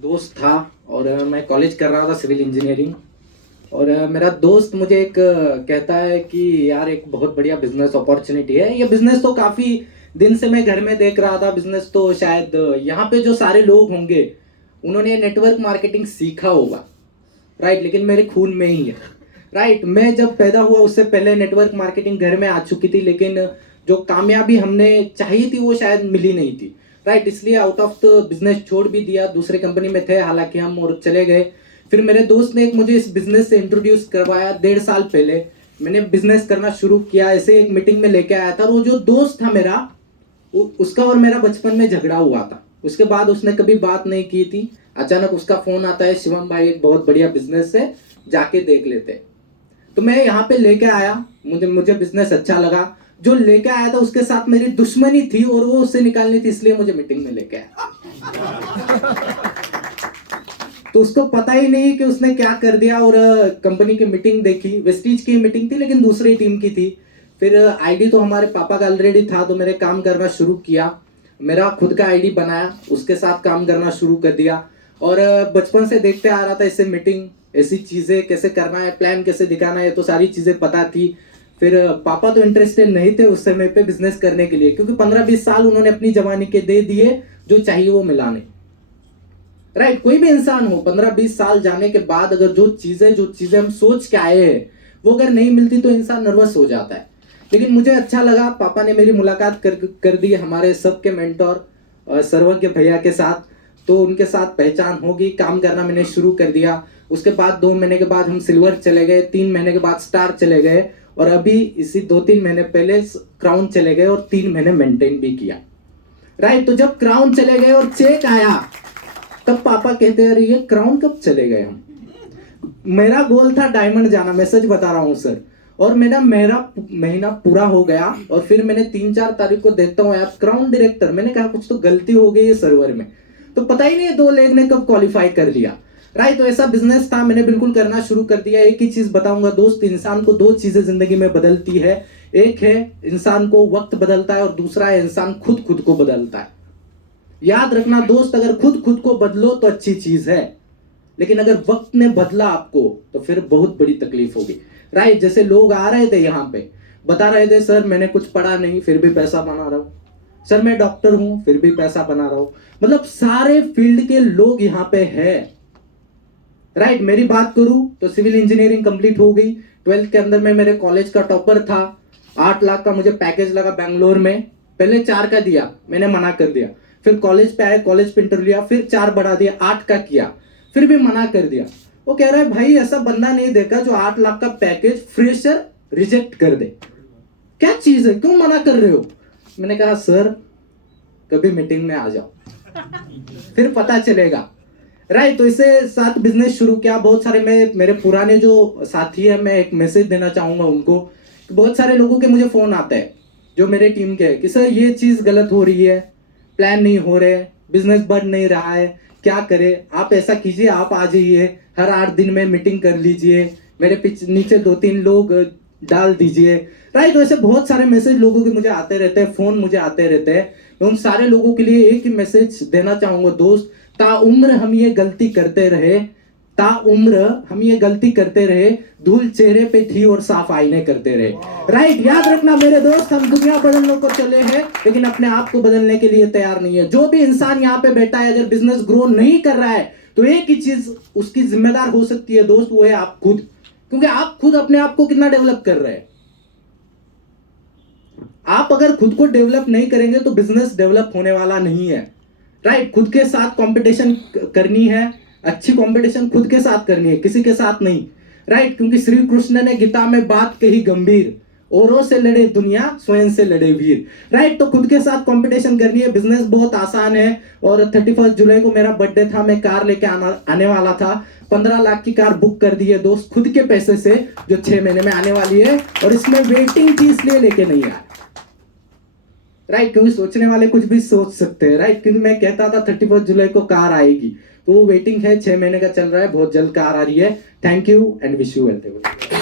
दोस्त था और मैं कॉलेज कर रहा था सिविल इंजीनियरिंग। और मेरा दोस्त मुझे एक कहता है कि यार एक बहुत बढ़िया बिजनेस अपॉर्चुनिटी है। ये बिजनेस तो काफ़ी दिन से मैं घर में देख रहा था। बिजनेस तो शायद यहाँ पे जो सारे लोग होंगे उन्होंने नेटवर्क मार्केटिंग सीखा होगा, राइट, लेकिन मेरे खून में ही है, राइट। मैं जब पैदा हुआ उससे पहले नेटवर्क मार्केटिंग घर में आ चुकी थी, लेकिन जो कामयाबी हमने चाहिए थी वो शायद मिली नहीं थी, राइट। इसलिए आउट ऑफ द बिजनेस छोड़ भी दिया, दूसरे कंपनी में थे हालांकि हम, और चले गए। फिर मेरे दोस्त ने एक मुझे इस बिजनेस से इंट्रोड्यूस करवाया 1.5 साल पहले। मैंने बिजनेस करना शुरू किया, ऐसे एक मीटिंग में लेके आया था। वो जो दोस्त था मेरा, उसका और मेरा बचपन में झगड़ा हुआ था। उसके बाद उसने कभी बात नहीं की थी। अचानक उसका फोन आता है, शिवम भाई एक बहुत बढ़िया बिजनेस है, जाके देख लेते। तो मैं यहाँ पे लेके आया, मुझे बिजनेस अच्छा लगा। जो लेके आया था उसके साथ मेरी दुश्मनी थी और वो उससे निकालनी थी, इसलिए मुझे मीटिंग में लेके आया। तो उसको पता ही नहीं कि उसने क्या कर दिया। और कंपनी की मीटिंग देखी, वेस्टीज की मीटिंग थी लेकिन दूसरी टीम की थी। फिर आईडी तो हमारे पापा का ऑलरेडी था, तो मैंने काम करना शुरू किया। मेरा खुद का आईडी बनाया, उसके साथ काम करना शुरू कर दिया। और बचपन से देखते आ रहा था ऐसे मीटिंग, ऐसी चीज़ें कैसे करना है, प्लान कैसे दिखाना है, तो सारी चीज़ें पता थी। फिर पापा तो इंटरेस्टेड नहीं थे उस समय पे बिजनेस करने के लिए, क्योंकि 15-20 साल उन्होंने अपनी जवानी के दे दिए, जो चाहिए वो मिला नहीं, राइट। कोई भी इंसान हो, 15-20 साल जाने के बाद अगर जो चीजें हम सोच के आए हैं वो अगर नहीं मिलती तो इंसान नर्वस हो जाता है। लेकिन मुझे अच्छा लगा, पापा ने मेरी मुलाकात कर दी हमारे सबके मेंटोर सर्वज्ञ भैया के साथ। तो उनके साथ पहचान होगी, काम करना मैंने शुरू कर दिया। उसके बाद 2 महीने के बाद हम सिल्वर चले गए, 3 महीने के बाद स्टार चले गए, और अभी इसी 2-3 महीने पहले क्राउन चले गए, और 3 महीने मेंटेन भी किया, राइट। तो जब क्राउन चले गए और चेक आया, तब पापा कहते हैं अरे ये क्राउन कब चले गए हम। मेरा गोल था डायमंड जाना, मैं सच बता रहा हूँ सर। और मेरा महीना पूरा हो गया, और फिर मैंने 3-4 तारीख को देखता हूँ यार क्राउन डायरेक्टर। मैंने कहा कुछ तो गलती हो गई है सर्वर में, तो पता ही नहीं है 2 लेग ने कब क्वालिफाई कर लिया, राइट। तो ऐसा बिजनेस था, मैंने बिल्कुल करना शुरू कर दिया। एक ही चीज बताऊंगा दोस्त, इंसान को 2 चीजें जिंदगी में बदलती है। एक है इंसान को वक्त बदलता है, और दूसरा है इंसान खुद को बदलता है। याद रखना दोस्त, अगर खुद को बदलो तो अच्छी चीज है, लेकिन अगर वक्त ने बदला आपको तो फिर बहुत बड़ी तकलीफ होगी, राइट। जैसे लोग आ रहे थे यहाँ पे, बता रहे थे सर मैंने कुछ पढ़ा नहीं फिर भी पैसा बना रहा हूं, सर मैं डॉक्टर हूं फिर भी पैसा बना रहा हूं। मतलब सारे फील्ड के लोग यहाँ पे है, राइट। मेरी बात करूं तो सिविल इंजीनियरिंग कंप्लीट हो गई। 12th के अंदर में मेरे कॉलेज का टॉपर था। 8 लाख का मुझे पैकेज लगा बैंगलोर में। पहले 4 का दिया, मैंने मना कर दिया। फिर कॉलेज पे आए, कॉलेज पे इंटरव्यू लिया, फिर 4 बढ़ा दिया, 8 का किया, फिर भी मना कर दिया। वो कह रहा है भाई ऐसा बंदा नहीं देखा जो 8 लाख का पैकेज फ्रेशर रिजेक्ट कर दे, क्या चीज है, क्यों मना कर रहे हो। मैंने कहा सर कभी मीटिंग में आ जाओ फिर पता चलेगा, राइट। तो इसे साथ बिजनेस शुरू किया। बहुत सारे मेरे पुराने जो साथी है, मैं एक मैसेज देना चाहूंगा उनको। बहुत सारे लोगों के मुझे फोन आते हैं जो मेरे टीम के हैं कि सर ये चीज गलत हो रही है, प्लान नहीं हो रहे, बिजनेस बढ़ नहीं रहा है, क्या करें। आप ऐसा कीजिए, आप आ जाइए, हर 8 दिन में मीटिंग कर लीजिए, मेरे नीचे 2-3 लोग डाल दीजिए, राइट। वैसे बहुत सारे मैसेज लोगों के मुझे आते रहते हैं, फोन मुझे आते रहते हैं। मैं उन सारे लोगों के लिए एक ही मैसेज देना चाहूंगा दोस्त, ताउम्र हम ये गलती करते रहे, ताउम्र हम ये गलती करते रहे, धूल चेहरे पे थी और साफ आईने करते रहे, राइट। याद रखना मेरे दोस्त, हम दुनिया बदलने को चले हैं लेकिन अपने आप को बदलने के लिए तैयार नहीं है। जो भी इंसान यहाँ पे बैठा है, अगर बिजनेस ग्रो नहीं कर रहा है तो एक ही चीज उसकी जिम्मेदार हो सकती है दोस्त, वो है आप खुद। क्योंकि आप खुद अपने आप को कितना डेवलप कर रहे हैं। आप अगर खुद को डेवलप नहीं करेंगे तो बिजनेस डेवलप होने वाला नहीं है, राइट। खुद के साथ कंपटीशन करनी है, अच्छी कंपटीशन खुद के साथ करनी है, किसी के साथ नहीं, राइट। क्योंकि श्री कृष्ण ने गीता में बात कही गंभीर, औरों से लड़े दुनिया स्वयं से लड़े वीर, राइट। तो खुद के साथ कंपटीशन करनी है। बिजनेस बहुत आसान है। और 31 जुलाई को मेरा बर्थडे था, मैं कार लेके आने वाला था। 15 लाख की कार बुक कर दी है दोस्त, खुद के पैसे से, जो 6 महीने में आने वाली है। और इसमें वेटिंग थी इसलिए लेके नहीं आया, राइट। क्योंकि सोचने वाले कुछ भी सोच सकते हैं, राइट। क्योंकि मैं कहता था 31 जुलाई को कार आएगी, तो वो वेटिंग है, 6 महीने का चल रहा है, बहुत जल्द कार आ रही है। Thank you and wish you well.